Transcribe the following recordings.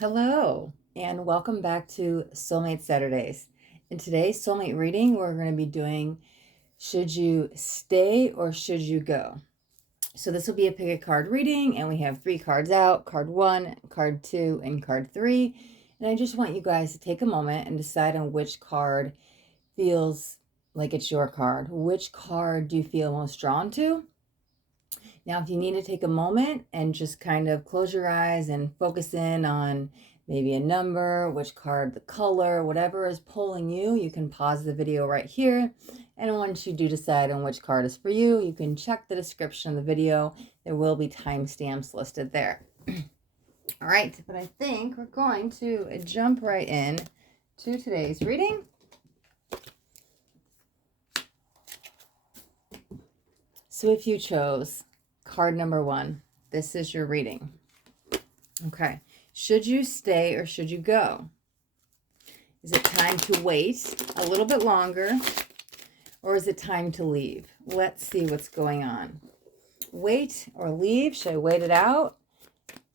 Hello, and welcome back to Soulmate Saturdays. In today's soulmate reading, we're going to be doing Should You Stay or Should You Go? So this will be a pick a card reading, and we have 3 cards out, card 1, card 2, and card 3. And I just want you guys to take a moment and decide on which card feels like it's your card. Which card do you feel most drawn to? Now, if you need to take a moment and just kind of close your eyes and focus in on maybe a number, which card, the color, whatever is pulling you, you can pause the video right here. And once you do decide on which card is for you, you can check the description of the video. There will be timestamps listed there. All right, but I think we're going to jump right in to today's reading. So if you chose card number 1, this is your reading. Okay. Should you stay or should you go? Is it time to wait a little bit longer, or is it time to leave? Let's see what's going on. Wait or leave? Should I wait it out?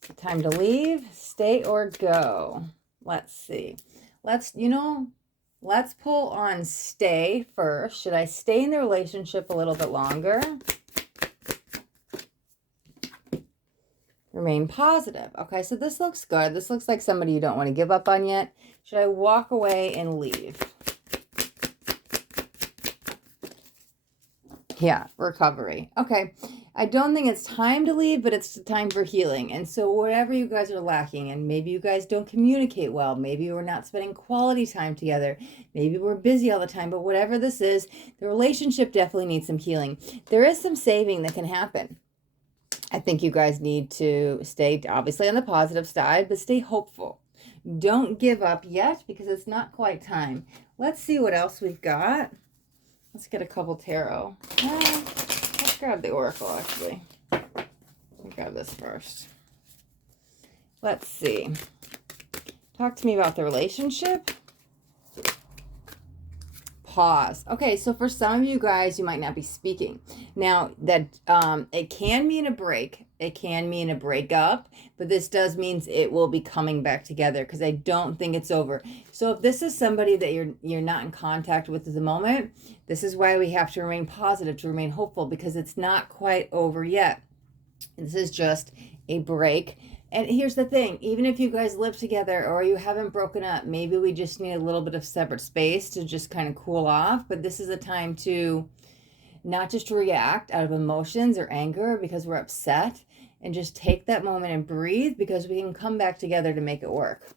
Is it time to leave? Stay or go? Let's see. Let's pull on stay first. Should I stay in the relationship a little bit longer? Remain positive. Okay, so this looks good. This looks like somebody you don't want to give up on yet. Should I walk away and leave? Yeah, recovery. Okay, I don't think it's time to leave, but it's time for healing. And so whatever you guys are lacking, and maybe you guys don't communicate well, maybe we're not spending quality time together, maybe we're busy all the time, but whatever this is, the relationship definitely needs some healing. There is some saving that can happen. I think you guys need to stay obviously on the positive side, but stay hopeful. Don't give up yet because it's not quite time. Let's see what else we've got. Let's get a couple tarot. Let's grab the oracle, actually. Let me grab this first. Let's see. Talk to me about the relationship. Pause. Okay, so for some of you guys, you might not be speaking. Now, that it can mean a break. It can mean a breakup, but this does means it will be coming back together because I don't think it's over. So if this is somebody that you're not in contact with at the moment, this is why we have to remain positive, to remain hopeful, because it's not quite over yet. This is just a break. And here's the thing, even if you guys live together or you haven't broken up, maybe we just need a little bit of separate space to just kind of cool off. But this is a time to not just react out of emotions or anger because we're upset, and just take that moment and breathe, because we can come back together to make it work.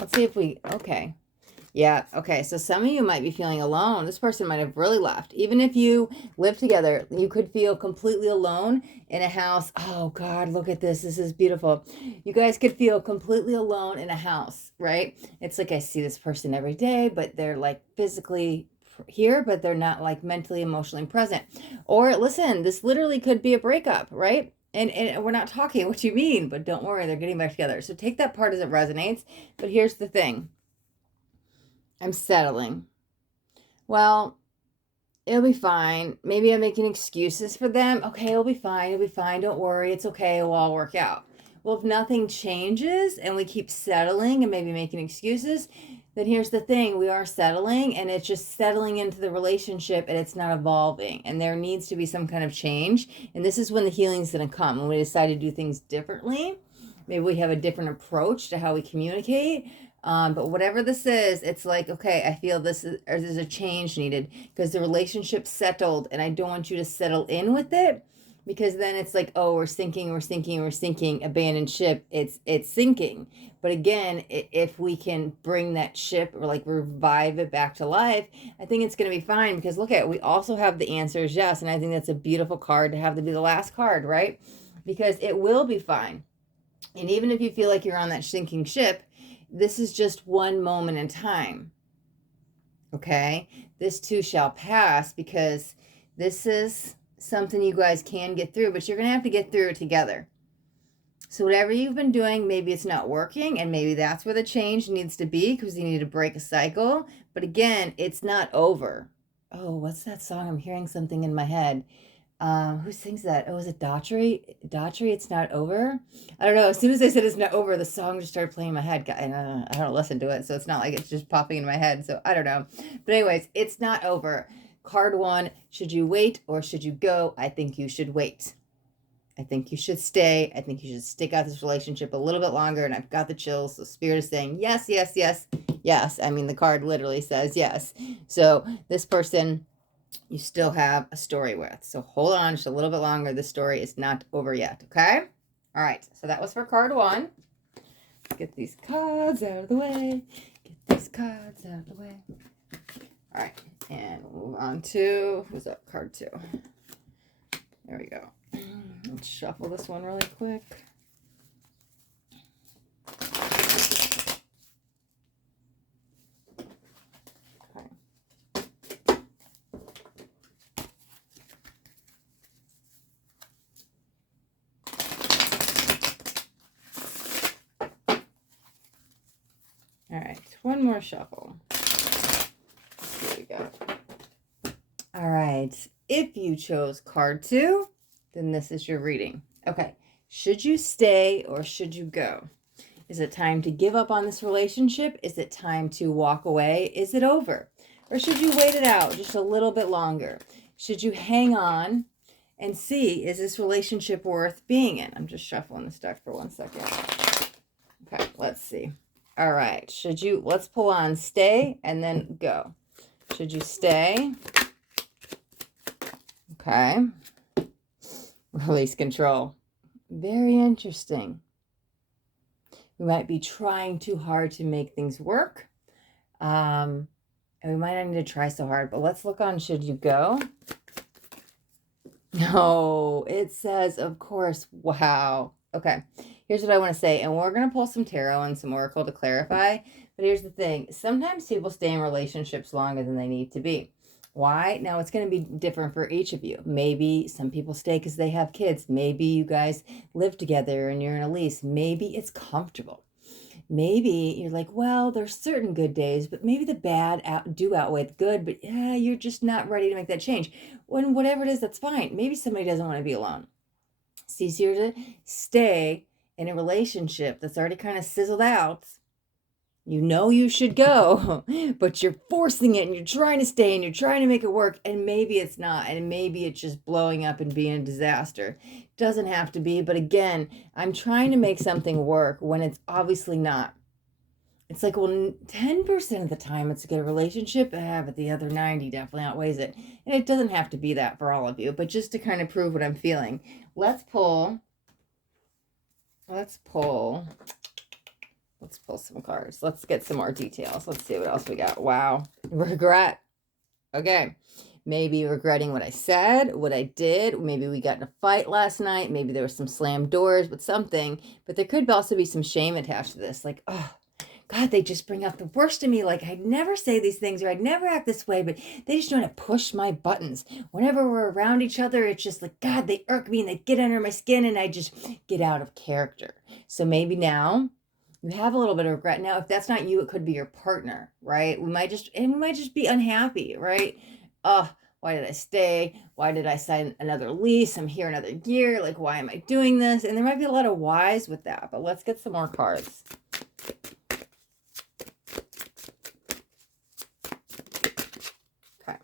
Let's see if okay. Yeah, okay, so some of you might be feeling alone. This person might have really left. Even if you live together, you could feel completely alone in a house. Oh, God, look at this. This is beautiful. You guys could feel completely alone in a house, right? It's like I see this person every day, but they're like physically here, but they're not like mentally, emotionally present. Or listen, this literally could be a breakup, right? And we're not talking what you mean, but don't worry, they're getting back together. So take that part as it resonates. But here's the thing. I'm settling. Well, it'll be fine. Maybe I'm making excuses for them. Okay, it'll be fine. It'll be fine. Don't worry. It's okay. It'll all work out. Well, if nothing changes and we keep settling and maybe making excuses, then here's the thing. We are settling, and it's just settling into the relationship, and it's not evolving. And there needs to be some kind of change. And this is when the healing's going to come, when we decide to do things differently. Maybe we have a different approach to how we communicate. But whatever this is, it's like, okay, I feel there's a change needed because the relationship's settled, and I don't want you to settle in with it, because then it's like, oh, we're sinking, abandoned ship. It's sinking. But again, if we can bring that ship or like revive it back to life, I think it's going to be fine, because look at, we also have the answers, yes. And I think that's a beautiful card to have to be the last card, right? Because it will be fine. And even if you feel like you're on that sinking ship, this is just one moment in time. Okay? This too shall pass, because this is something you guys can get through, but you're going to have to get through it together. So whatever you've been doing, maybe it's not working, and maybe that's where the change needs to be, because you need to break a cycle. But again, it's not over. Oh, what's that song? I'm hearing something in my head. Who sings that? Oh, is it Daughtry? Daughtry, It's Not Over? I don't know. As soon as I said it's not over, the song just started playing in my head. And I don't listen to it, so it's not like it's just popping in my head. So I don't know. But anyways, It's Not Over. Card 1, should you wait or should you go? I think you should wait. I think you should stay. I think you should stick out this relationship a little bit longer. And I've got the chills. So Spirit is saying yes, yes, yes, yes. I mean, the card literally says yes. So this person you still have a story with. So hold on just a little bit longer. This story is not over yet, okay? All right, so that was for card 1. Get these cards out of the way. Get these cards out of the way. All right, and we'll move on to, who's up? Card 2. There we go. Let's shuffle this one really quick. All right, one more shuffle. Here we go. All right, if you chose card 2, then this is your reading. Okay, should you stay or should you go? Is it time to give up on this relationship? Is it time to walk away? Is it over? Or should you wait it out just a little bit longer? Should you hang on and see, is this relationship worth being in? I'm just shuffling this deck for 1 second. Okay, let's see. All right, let's pull on stay and then go. Should you stay? Okay. Release control. Very interesting. We might be trying too hard to make things work. And we might not need to try so hard, but let's look on should you go? No, it says, of course, wow. Okay, here's what I want to say. And we're going to pull some tarot and some oracle to clarify. But here's the thing. Sometimes people stay in relationships longer than they need to be. Why? Now, it's going to be different for each of you. Maybe some people stay because they have kids. Maybe you guys live together and you're in a lease. Maybe it's comfortable. Maybe you're like, well, there's certain good days, but maybe the bad do outweigh the good, but yeah, you're just not ready to make that change. When whatever it is, that's fine. Maybe somebody doesn't want to be alone. It's easier to stay in a relationship that's already kind of sizzled out. You know you should go, but you're forcing it and you're trying to stay and you're trying to make it work, and maybe it's not, and maybe it's just blowing up and being a disaster. Doesn't have to be, but again, I'm trying to make something work when it's obviously not. It's like, well, 10% of the time it's a good relationship, but the other 90 definitely outweighs it. And it doesn't have to be that for all of you, but just to kind of prove what I'm feeling. Let's pull some cards. Let's get some more details. Let's see what else we got. Wow. Regret. Okay. Maybe regretting what I said, what I did. Maybe we got in a fight last night. Maybe there was some slammed doors with something. But there could also be some shame attached to this. Like, oh, God, they just bring out the worst in me. Like, I'd never say these things or I'd never act this way, but they just want to push my buttons. Whenever we're around each other, it's just like, God, they irk me and they get under my skin and I just get out of character. So maybe now you have a little bit of regret. Now, if that's not you, it could be your partner, right? We might just be unhappy, right? Why did I stay? Why did I sign another lease? I'm here another year. Like, why am I doing this? And there might be a lot of whys with that, but let's get some more cards. Okay.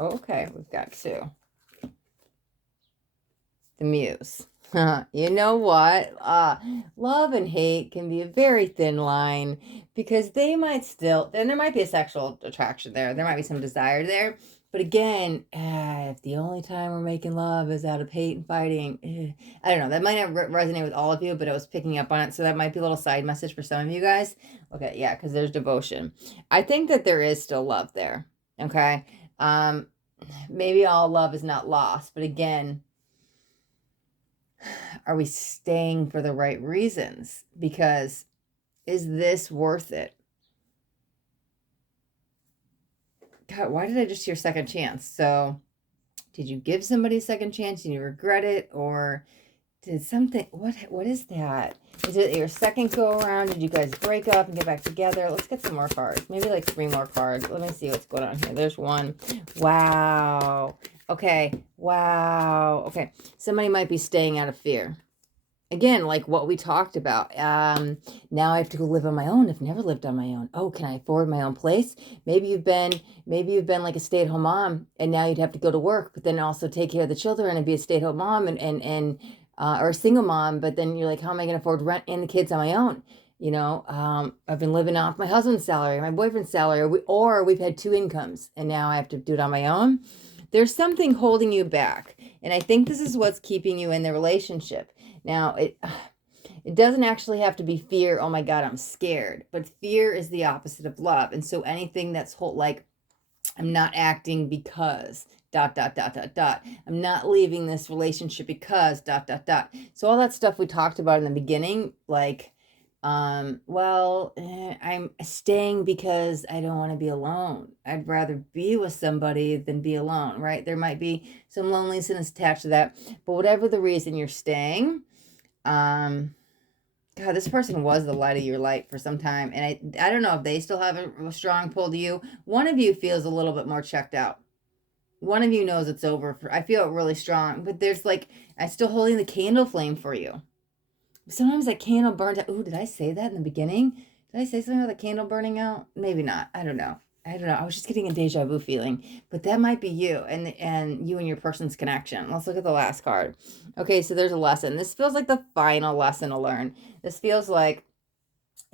Okay, we've got 2. The Muse. You know what? Love and hate can be a very thin line because they might still, then there might be a sexual attraction there. There might be some desire there. But again, if the only time we're making love is out of hate and fighting, I don't know. That might not resonate with all of you, but I was picking up on it. So that might be a little side message for some of you guys. Okay, yeah, because there's devotion. I think that there is still love there. Okay. Maybe all love is not lost, but again, are we staying for the right reasons? Because is this worth it? God, why did I just hear second chance? So did you give somebody a second chance and you regret it? Or did something, what is that? Is it your second go around? Did you guys break up and get back together? Let's get some more cards. Maybe like 3 more cards. Let me see what's going on here. There's 1. Wow. Okay. Wow. Okay. Somebody might be staying out of fear. Again, like what we talked about. Now I have to go live on my own. I've never lived on my own. Oh, can I afford my own place? Maybe you've been like a stay-at-home mom, and now you'd have to go to work, but then also take care of the children and be a stay-at-home mom, and or a single mom. But then you're like, how am I going to afford rent and the kids on my own? I've been living off my husband's salary, my boyfriend's salary, or we've had two incomes, and now I have to do it on my own. There's something holding you back, and I think this is what's keeping you in the relationship. Now, it doesn't actually have to be fear, oh my God, I'm scared. But fear is the opposite of love. And so anything that's like, I'm not acting because dot dot dot dot dot. I'm not leaving this relationship because dot dot dot. So all that stuff we talked about in the beginning, like, I'm staying because I don't want to be alone. I'd rather be with somebody than be alone, right? There might be some loneliness attached to that. But whatever the reason you're staying, um, God, this person was the light of your life for some time. And I don't know if they still have a strong pull to you. One of you feels a little bit more checked out. One of you knows it's over. I feel it really strong. But there's like, I'm still holding the candle flame for you. Sometimes that candle burns out. Ooh, did I say that in the beginning? Did I say something about the candle burning out? Maybe not. I don't know. I was just getting a deja vu feeling, but that might be you and you and your person's connection. Let's look at the last card. Okay, so there's a lesson. This feels like the final lesson to learn. This feels like,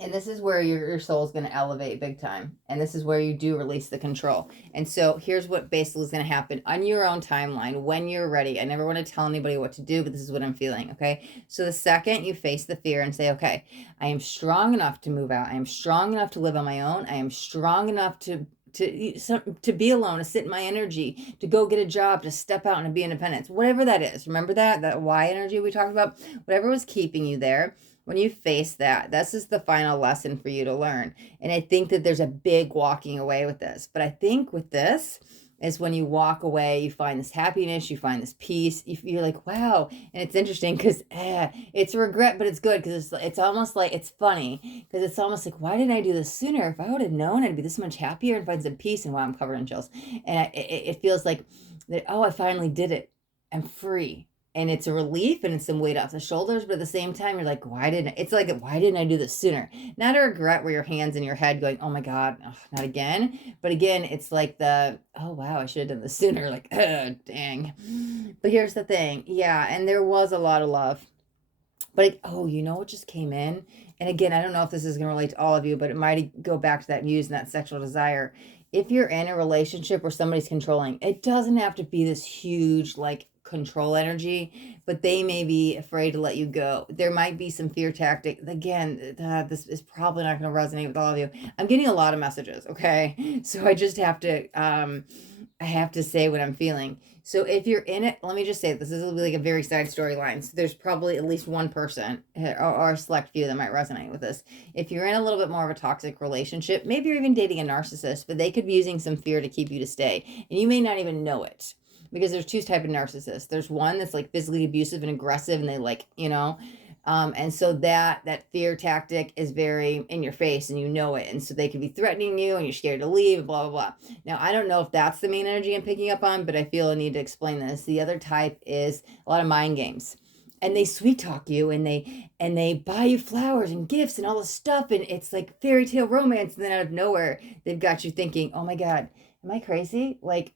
and this is where your soul is going to elevate big time. And this is where you do release the control. And so here's what basically is going to happen on your own timeline when you're ready. I never want to tell anybody what to do, but this is what I'm feeling. Okay. So the second you face the fear and say, okay, I am strong enough to move out. I am strong enough to live on my own. I am strong enough to be alone, to sit in my energy, to go get a job, to step out and be independent, whatever that is. Remember that why energy we talked about, whatever was keeping you there. When you face that, this is the final lesson for you to learn. And I think that there's a big walking away with this. But I think with this is when you walk away, you find this happiness, you find this peace. You're like, wow. And it's interesting because it's a regret, but it's good because it's almost like, it's funny because it's almost like, why didn't I do this sooner? If I would have known, I'd be this much happier and find some peace. And wow, I'm covered in chills. And it feels like that, oh, I finally did it. I'm free. And it's a relief and it's some weight off the shoulders, but at the same time, you're like, why didn't I do this sooner? Not a regret where your hands in your head going, oh my God, not again. But again, it's like oh wow, I should have done this sooner. Like, dang. But here's the thing. Yeah. And there was a lot of love, but you know what just came in? And again, I don't know if this is going to relate to all of you, but it might go back to that muse and that sexual desire. If you're in a relationship where somebody's controlling, it doesn't have to be this huge, like, control energy, but they may be afraid to let you go. There might be some fear tactic. Again, this is probably not going to resonate with all of you. I'm getting a lot of messages, okay? So I just have to, I have to say what I'm feeling. So if you're in it, let me just say this is like a very side storyline. So there's probably at least one person or a select few that might resonate with this. If you're in a little bit more of a toxic relationship, maybe you're even dating a narcissist, but they could be using some fear to keep you to stay. And you may not even know it. Because there's two types of narcissists. There's one that's like physically abusive and aggressive, and they like, and so that fear tactic is very in your face, and you know it. And so they could be threatening you, and you're scared to leave, blah, blah, blah. Now, I don't know if that's the main energy I'm picking up on, but I feel I need to explain this. The other type is a lot of mind games. And they sweet talk you, and they buy you flowers and gifts and all this stuff, and it's like fairy tale romance, and then out of nowhere, they've got you thinking, oh my God, am I crazy? Like,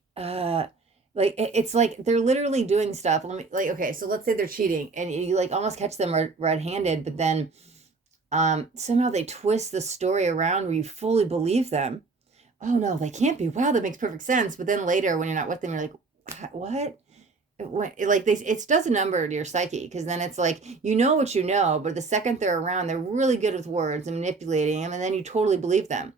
it's like they're literally doing stuff. Okay, so let's say they're cheating and you like almost catch them red-handed, but then somehow they twist the story around where you fully believe them. Oh no, they can't be. Wow, that makes perfect sense. But then later when you're not with them, you're like, what? It does a number to your psyche, because then it's like, you know what you know, but the second they're around, they're really good with words and manipulating them, and then you totally believe them.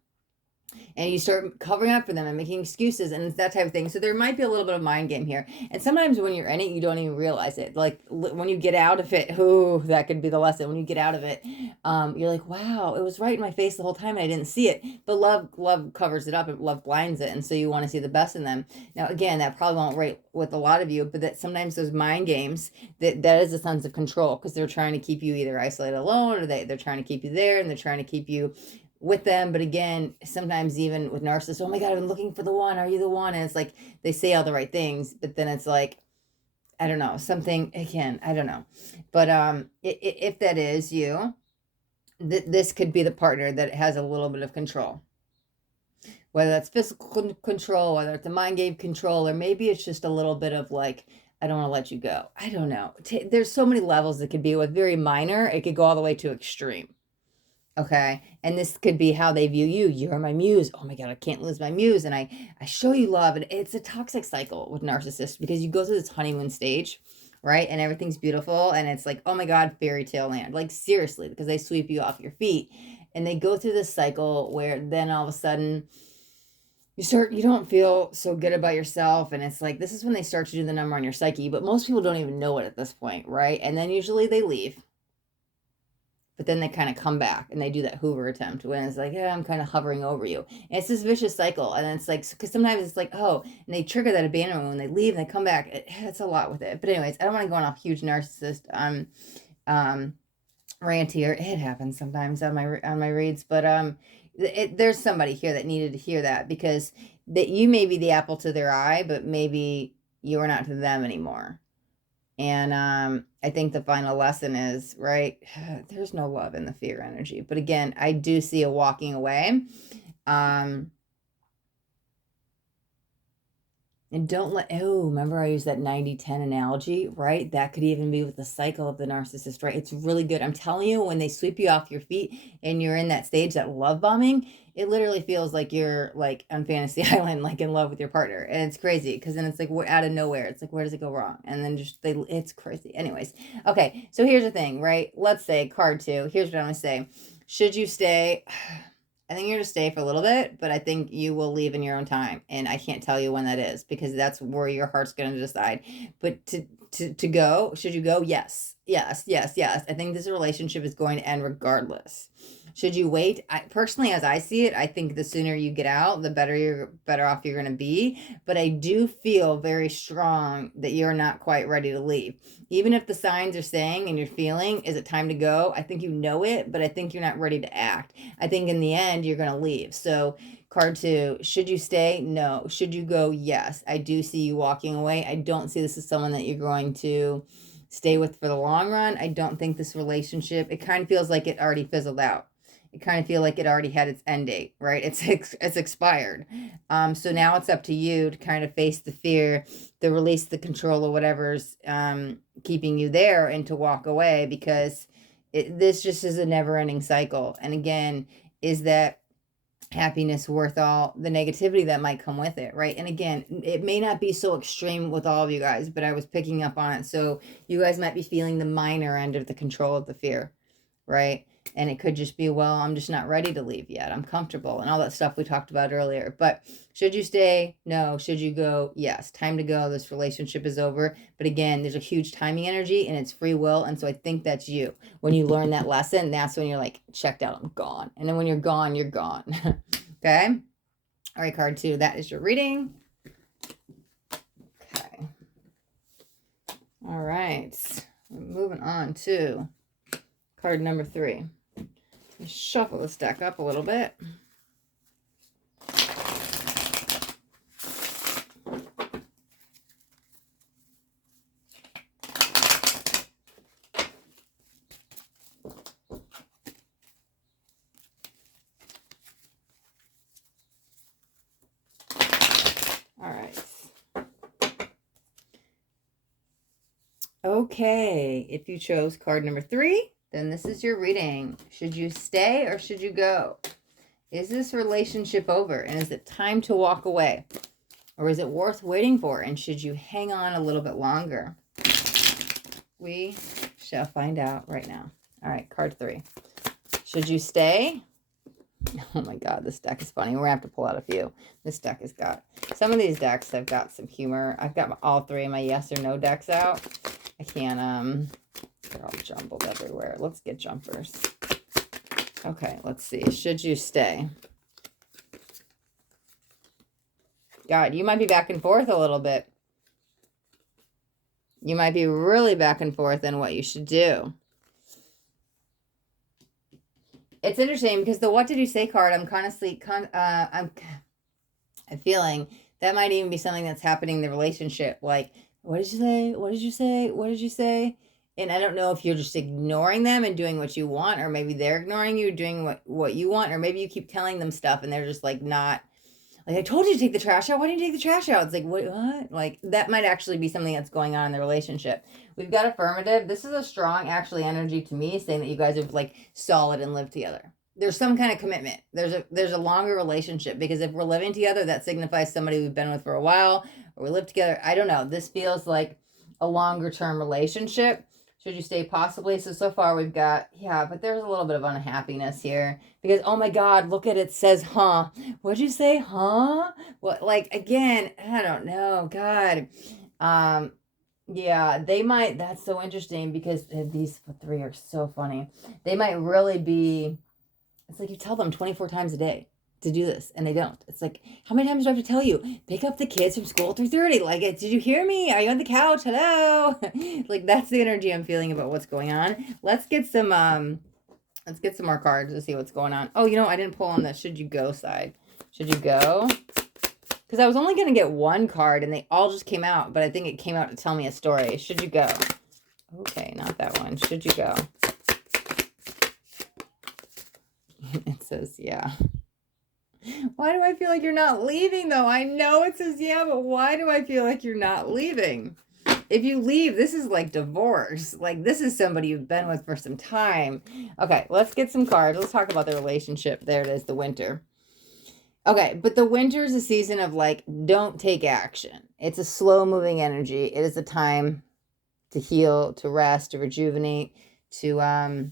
And you start covering up for them and making excuses and that type of thing. So there might be a little bit of mind game here. And sometimes when you're in it, you don't even realize it. Like when you get out of it, that could be the lesson. When you get out of it, you're like, wow, it was right in my face the whole time and I didn't see it. But love covers it up and love blinds it. And so you want to see the best in them. Now, again, that probably won't rate with a lot of you, but that sometimes those mind games, that is a sense of control, because they're trying to keep you either isolated alone, or they're trying to keep you there, and they're trying to keep you with them. But again, sometimes even with narcissists, oh my God, I've been looking for the one. Are you the one? And it's like they say all the right things, but then it's like, I don't know, something again, I don't know. But if that is you, this could be the partner that has a little bit of control. Whether that's physical control, whether it's a mind game control, or maybe it's just a little bit of like, I don't want to let you go. I don't know. There's so many levels it could be. With very minor, it could go all the way to extreme. Okay. And this could be how they view you. You're my muse. Oh my God, I can't lose my muse. And I show you love. And it's a toxic cycle with narcissists because you go through this honeymoon stage, right? And everything's beautiful. And it's like, oh my God, fairy tale land. Like seriously, because they sweep you off your feet. And they go through this cycle where then all of a sudden you don't feel so good about yourself. And it's like, this is when they start to do the number on your psyche. But most people don't even know it at this point, right? And then usually they leave. But then they kind of come back and they do that Hoover attempt when it's like, yeah, I'm kind of hovering over you. And it's this vicious cycle. And it's like, because sometimes it's like, oh, and they trigger that abandonment when they leave and they come back. It's a lot with it. But anyways, I don't want to go on a huge narcissist rant here. It happens sometimes on my reads. But there's somebody here that needed to hear that, because that you may be the apple to their eye, but maybe you're not to them anymore. And I think the final lesson is, right, there's no love in the fear energy. But again, I do see a walking away. And don't let, remember I used that 90-10 analogy, right? That could even be with the cycle of the narcissist, right? It's really good. I'm telling you, when they sweep you off your feet and you're in that stage, that love bombing, it literally feels like you're like on Fantasy Island, like in love with your partner. And it's crazy because then it's like we're out of nowhere. It's like, where does it go wrong? And then it's crazy. Anyways, okay. So here's the thing, right? Let's say card 2. Here's what I'm going to say. Should you stay? I think you're going to stay for a little bit, but I think you will leave in your own time. And I can't tell you when that is because that's where your heart's going to decide. But to go, should you go? Yes. Yes, yes, yes. I think this relationship is going to end regardless. Should you wait? Personally, as I see it, I think the sooner you get out, the better off you're going to be. But I do feel very strong that you're not quite ready to leave. Even if the signs are saying and you're feeling, is it time to go? I think you know it, but I think you're not ready to act. I think in the end, you're going to leave. So card 2, should you stay? No. Should you go? Yes. I do see you walking away. I don't see this as someone that you're going to stay with for the long run. I don't think this relationship, it kind of feels like it already fizzled out. It kind of feel like it already had its end date, right? It's expired. So now it's up to you to kind of face the fear, to release the control or whatever's keeping you there, and to walk away, because this just is a never-ending cycle. And again, is that happiness worth all the negativity that might come with it, right? And again, it may not be so extreme with all of you guys, but I was picking up on it. So you guys might be feeling the minor end of the control of the fear, right? And it could just be, well, I'm just not ready to leave yet. I'm comfortable and all that stuff we talked about earlier. But should you stay? No. Should you go? Yes. Time to go. This relationship is over. But again, there's a huge timing energy and it's free will. And so I think that's you. When you learn that lesson, that's when you're like, checked out, I'm gone. And then when you're gone, you're gone. Okay. All right, card 2. That is your reading. Okay. All right. Moving on to card number 3. Let's shuffle this deck up a little bit. All right. Okay, if you chose card number 3, then this is your reading. Should you stay or should you go? Is this relationship over? And is it time to walk away? Or is it worth waiting for? And should you hang on a little bit longer? We shall find out right now. All right, card 3. Should you stay? Oh my God, this deck is funny. We're going to have to pull out a few. This deck has got, some of these decks have got some humor. I've got all 3 of my yes or no decks out. I can't, they're all jumbled everywhere. Let's get jumpers. Okay, let's see. Should you stay? God, you might be back and forth a little bit. You might be really back and forth in what you should do. It's interesting because the what did you say card, I'm feeling that might even be something that's happening in the relationship. Like, what did you say? What did you say? What did you say? And I don't know if you're just ignoring them and doing what you want, or maybe they're ignoring you, doing what you want, or maybe you keep telling them stuff and they're just like not like, I told you to take the trash out. Why didn't you take the trash out? It's like, what? Like, that might actually be something that's going on in the relationship. We've got affirmative. This is a strong, actually, energy to me, saying that you guys are like solid and live together. There's some kind of commitment. There's a longer relationship, because if we're living together, that signifies somebody we've been with for a while, or we live together. I don't know. This feels like a longer term relationship. Should you stay? Possibly. So far we've got, yeah, but there's a little bit of unhappiness here because, oh my God, look at it, says, huh? What'd you say? Huh? What, like, again, I don't know. God. Yeah, they might, that's so interesting because these three are so funny. They might really be, it's like you tell them 24 times a day to do this and they don't. It's like, how many times do I have to tell you? Pick up the kids from school at 3:30. Like, did you hear me? Are you on the couch? Hello. Like, that's the energy I'm feeling about what's going on. Let's get some more cards to see what's going on. Oh, I didn't pull on the should you go side. Should you go? Because I was only going to get one card and they all just came out, but I think it came out to tell me a story. Should you go? Okay, not that one. Should you go? It says, yeah. Why do I feel like you're not leaving, though? I know it says, yeah, but why do I feel like you're not leaving? If you leave, this is like divorce. Like, this is somebody you've been with for some time. Okay, let's get some cards. Let's talk about the relationship. There it is, the winter. Okay, but the winter is a season of, like, don't take action. It's a slow-moving energy. It is a time to heal, to rest, to rejuvenate, to,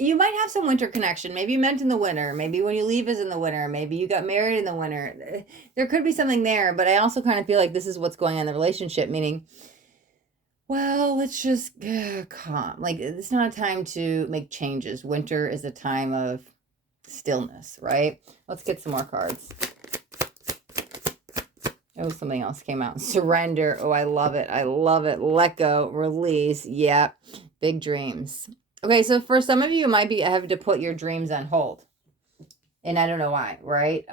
you might have some winter connection. Maybe you meant in the winter. Maybe when you leave is in the winter. Maybe you got married in the winter. There could be something there, but I also kind of feel like this is what's going on in the relationship, meaning, well, let's just calm. Like, it's not a time to make changes. Winter is a time of stillness, right? Let's get some more cards. Oh, something else came out. Surrender. Oh, I love it. I love it. Let go. Release. Yeah. Big dreams. Okay, so for some of you, you might be having to put your dreams on hold. And I don't know why, right?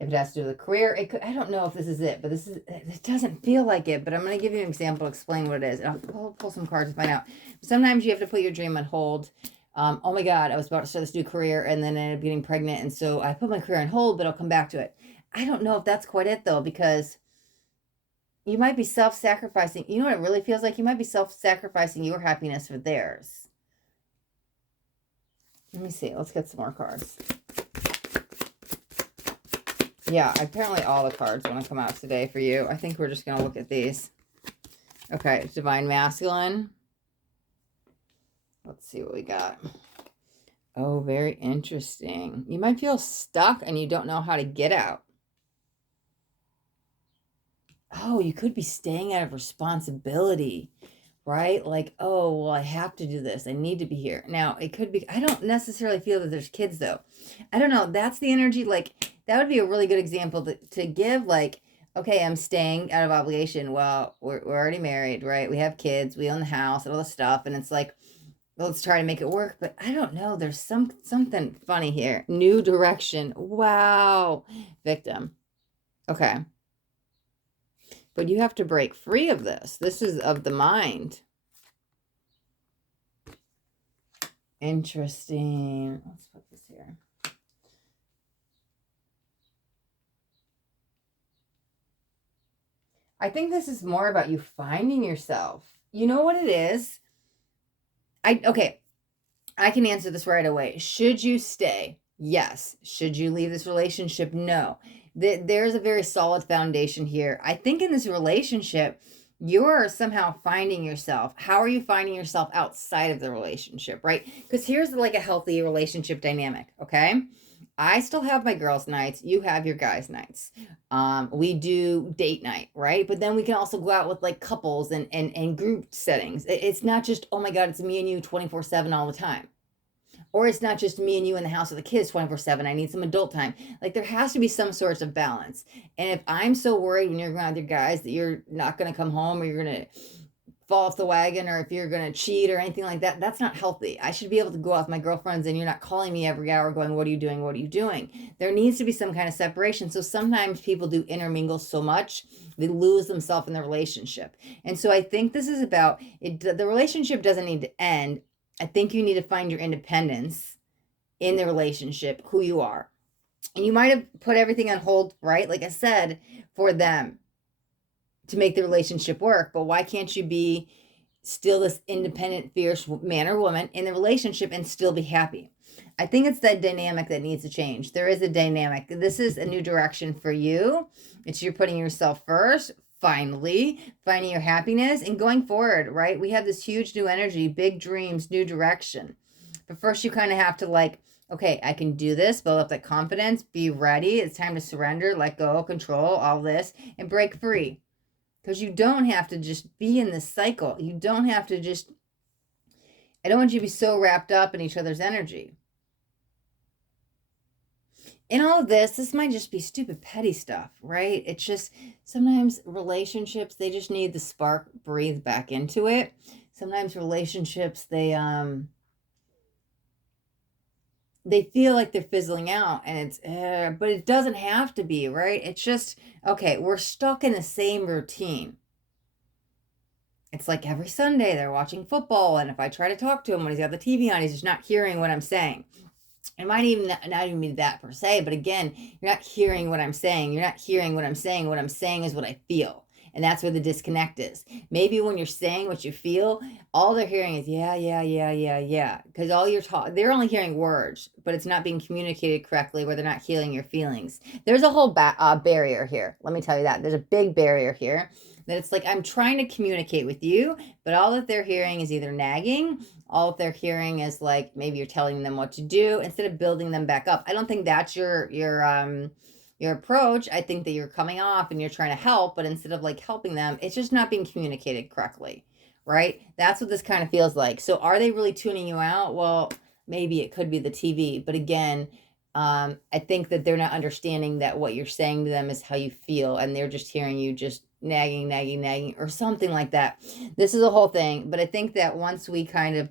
If it has to do with a career, it could, I don't know if this is it, but it doesn't feel like it, but I'm going to give you an example, explain what it is. I'll pull some cards to find out. Sometimes you have to put your dream on hold. Oh my God, I was about to start this new career and then I ended up getting pregnant. And so I put my career on hold, but I'll come back to it. I don't know if that's quite it though, because you might be self-sacrificing. You know what it really feels like? You might be self-sacrificing your happiness for theirs. Let me see. Let's get some more cards. Yeah, apparently all the cards want to come out today for you. I think we're just going to look at these. Okay, Divine Masculine. Let's see what we got. Oh, very interesting. You might feel stuck and you don't know how to get out. Oh, you could be staying out of responsibility, right? Like, oh, well, I have to do this. I need to be here. Now, it could be, I don't necessarily feel that there's kids, though. I don't know. That's the energy. Like, that would be a really good example to give, like, okay, I'm staying out of obligation. Well, we're already married, right? We have kids. We own the house and all this stuff. And it's like, well, let's try to make it work. But I don't know. There's something funny here. New direction. Wow. Victim. Okay. But you have to break free of this. This is of the mind. Interesting. Let's put this here. I think this is more about you finding yourself. You know what it is? Okay, I can answer this right away. Should you stay? Yes. Should you leave this relationship? No. There's a very solid foundation here. I think in this relationship, you're somehow finding yourself. How are you finding yourself outside of the relationship, right? Because here's like a healthy relationship dynamic, okay? I still have my girls' nights. You have your guys' nights. We do date night, right? But then we can also go out with like couples and group settings. It's not just, oh my God, it's me and you 24/7 all the time. Or it's not just me and you in the house with the kids 24/7. I need some adult time. Like, there has to be some sorts of balance. And if I'm so worried when you're going out with your guys that you're not going to come home or you're going to, fall off the wagon, or if you're going to cheat or anything like that, that's not healthy. I should be able to go out with my girlfriends and you're not calling me every hour going, what are you doing? What are you doing? There needs to be some kind of separation. So sometimes people do intermingle so much, they lose themselves in the relationship. And so I think this is about it. The relationship doesn't need to end. I think you need to find your independence in the relationship, who you are. And you might have put everything on hold, right? Like I said, for them to make the relationship work. But why can't you be still this independent, fierce man or woman in the relationship and still be happy? I think it's that dynamic that needs to change. There is a dynamic. This is a new direction for you. It's you're putting yourself first, finally, finding your happiness and going forward, right? We have this huge new energy, big dreams, new direction. But first you kind of have to like, okay, I can do this, build up that confidence, be ready. It's time to surrender, let go, control, all this, and break free. Because you don't have to just be in this cycle. You don't have to just, I don't want you to be so wrapped up in each other's energy. In all of this might just be stupid, petty stuff, right? It's just sometimes relationships, they just need the spark breathed back into it. Sometimes relationships, they feel like they're fizzling out, and it's, but it doesn't have to be, right? It's just, okay, we're stuck in the same routine. It's like every Sunday they're watching football, and if I try to talk to him when he's got the TV on, he's just not hearing what I'm saying. It might even not even be that per se, but again, you're not hearing what I'm saying. You're not hearing what I'm saying. What I'm saying is what I feel. And that's where the disconnect is. Maybe when you're saying what you feel, all they're hearing is, yeah, yeah, yeah, yeah, yeah. Because all you're they're only hearing words, but it's not being communicated correctly, where they're not healing your feelings. There's a whole barrier here. Let me tell you that. There's a big barrier here. That it's like, I'm trying to communicate with you, but all that they're hearing is either nagging, all that they're hearing is like, maybe you're telling them what to do instead of building them back up. I don't think that's your approach. I think that you're coming off and you're trying to help, but instead of like helping them, it's just not being communicated correctly, right? That's what this kind of feels like. So are they really tuning you out? Well, maybe it could be the TV, but again, I think that they're not understanding that what you're saying to them is how you feel, and they're just hearing you just nagging, or something like that. This is a whole thing, but I think that once we kind of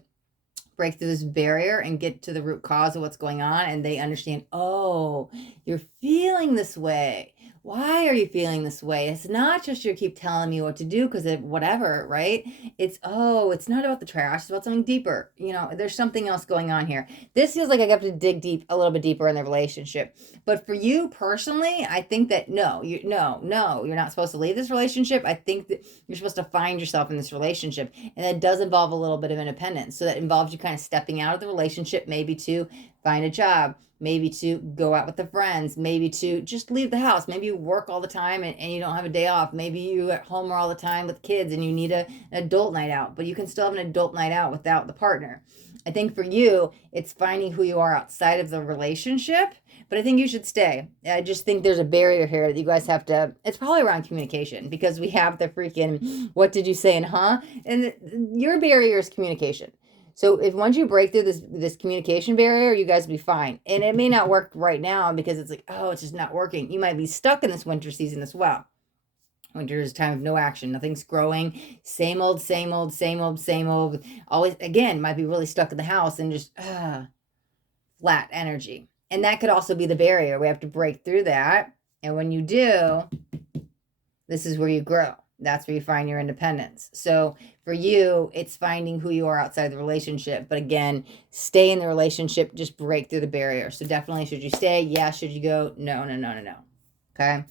break through this barrier and get to the root cause of what's going on, and they understand, oh, you're feeling this way. Why are you feeling this way? It's not just you keep telling me what to do because of whatever, right? It's, oh, it's not about the trash. It's about something deeper. You know, there's something else going on here. This feels like I have to dig deep, a little bit deeper in the relationship. But for you personally, I think that no, you're not supposed to leave this relationship. I think that you're supposed to find yourself in this relationship. And that does involve a little bit of independence. So that involves you kind of stepping out of the relationship, maybe to find a job, maybe to go out with the friends, maybe to just leave the house. Maybe you work all the time and you don't have a day off. Maybe you at home all the time with kids and you need an adult night out, but you can still have an adult night out without the partner. I think for you, it's finding who you are outside of the relationship, but I think you should stay. I just think there's a barrier here that you guys have to, it's probably around communication, because we have the freaking, what did you say and huh? And your barrier is communication. So if once you break through this communication barrier, you guys will be fine. And it may not work right now because it's like, oh, it's just not working. You might be stuck in this winter season as well. Winter is a time of no action. Nothing's growing. Same old. Always, again, might be really stuck in the house and just flat energy. And that could also be the barrier. We have to break through that. And when you do, this is where you grow. That's where you find your independence. So for you, it's finding who you are outside the relationship. But again, stay in the relationship, just break through the barrier. So definitely, should you stay? Yeah. Should you go? No. Okay.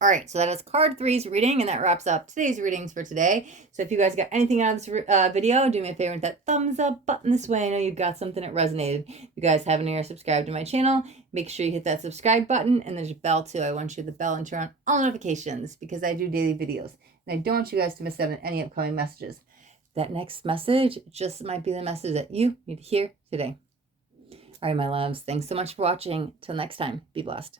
All right, so that is card 3's reading, and that wraps up today's readings for today. So if you guys got anything out of this video, do me a favor and hit that thumbs up button this way. I know you got something that resonated. If you guys haven't yet subscribed to my channel, make sure you hit that subscribe button, and there's a bell too. I want you to hit the bell and turn on all notifications because I do daily videos, and I don't want you guys to miss out on any upcoming messages. That next message just might be the message that you need to hear today. All right, my loves, thanks so much for watching. Till next time, be blessed.